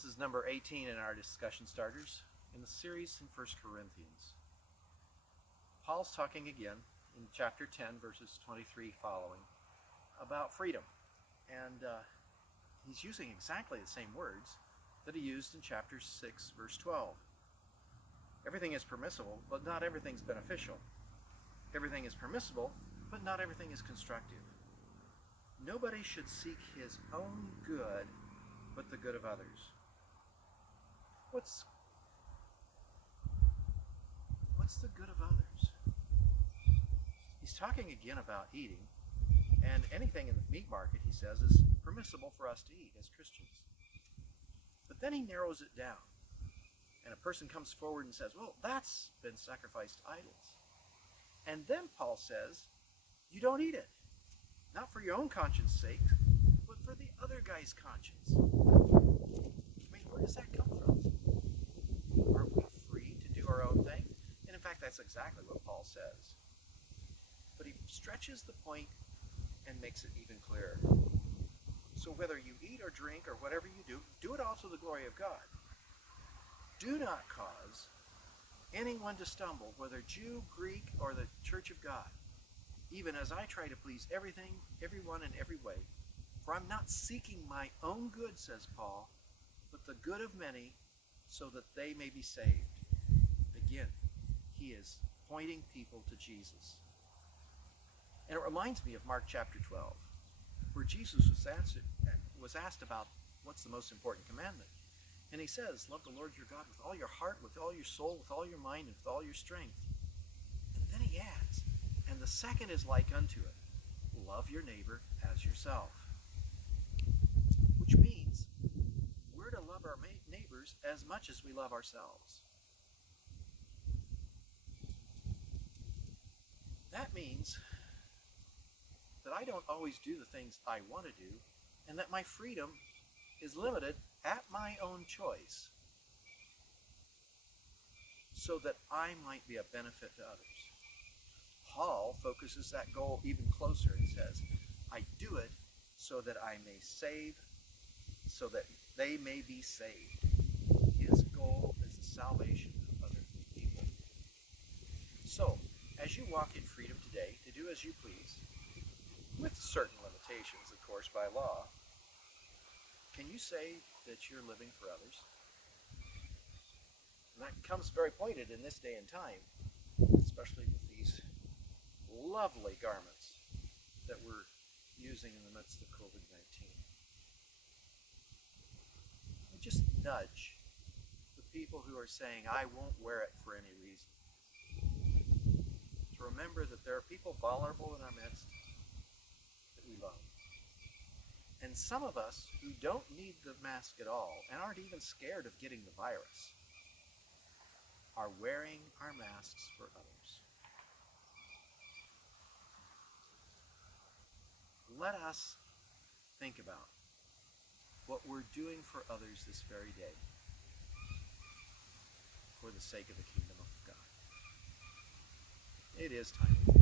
This is number 18 in our discussion starters in the series in 1 Corinthians. Paul's talking again in chapter 10, verses 23 following, about freedom. And he's using exactly the same words that he used in chapter 6, verse 12. Everything is permissible, but not everything's beneficial. Everything is permissible, but not everything is constructive. Nobody should seek his own good, but the good of others. What's the good of others? He's talking again about eating, and anything in the meat market, he says, is permissible for us to eat as Christians. But then he narrows it down, and a person comes forward and says, well, that's been sacrificed to idols. And then Paul says, you don't eat it. Not for your own conscience sake, but for the other guy's conscience. I mean, where does that come from? Aren't we free to do our own thing? And in fact, that's exactly what Paul says. But he stretches the point and makes it even clearer. So whether you eat or drink or whatever you do, do it all to the glory of God. Do not cause anyone to stumble, whether Jew, Greek, or the Church of God, even as I try to please everyone in every way. For I'm not seeking my own good, says Paul, but the good of many, so that they may be saved. Again, he is pointing people to Jesus. And it reminds me of Mark chapter 12, where Jesus was asked about what's the most important commandment. And he says, love the Lord your God with all your heart, with all your soul, with all your mind, and with all your strength. And then he adds, and the second is like unto it, love your neighbor as yourself. Which means we're to love our neighbors as much as we love ourselves. That means that I don't always do the things I want to do, and that my freedom is limited at my own choice, so that I might be a benefit to others. Paul focuses that goal even closer and says, I do it so that I may save, so that they may be saved. His goal is the salvation of other people. So, as you walk in freedom today to do as you please, with certain limitations, of course, by law, can you say that you're living for others? And that comes very pointed in this day and time, especially with these lovely garments that we're using in the midst of COVID-19. And just nudge the people who are saying, I won't wear it for any reason, to remember that there are people vulnerable in our midst that we love. And some of us who don't need the mask at all and aren't even scared of getting the virus are wearing our masks for others. Let us think about what we're doing for others this very day for the sake of the kingdom of God. It is time.